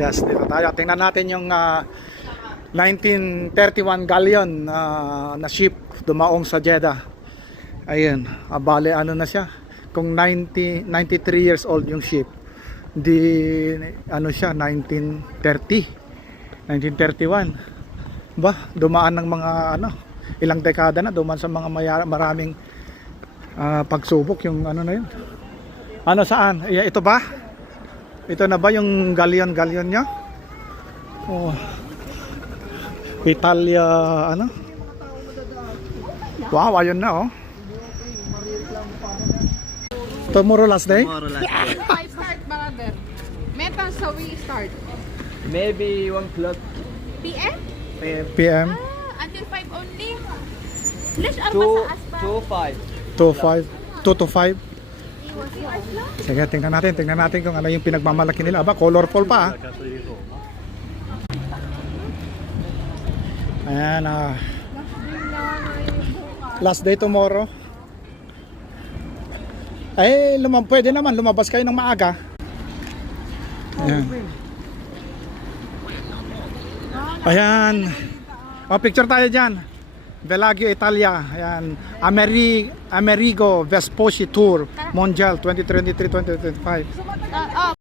Yes, dito tayo. Tingnan natin yung 1931 galleon na ship dumaong sa Jeddah. Ayun, bale ano na siya. Kung 93 years old yung ship, di ano siya 1931. Dumaan ng mga ilang dekada na, dumaan sa mga maraming pagsubok yung na yun. Saan? Ito ba? Ito na ba yung galleon niya? Oh. Italia Wow, ayun na Tomorrow last day? Tomorrow last day. I start, brother. Metal, so we start. Maybe 1 o'clock PM? PM? Until 5 only. Let's 2 to 5. 2 to 5? Sige, tingnan natin kung ano yung pinagmamalaki nila. Colorful pa Ayan, last day tomorrow. Pwede naman lumabas kayo ng maaga. Ayan. Picture tayo dyan. Bellagio, Italia. Ayan. Amerigo Vespucci Tour Mondial 2023-2025.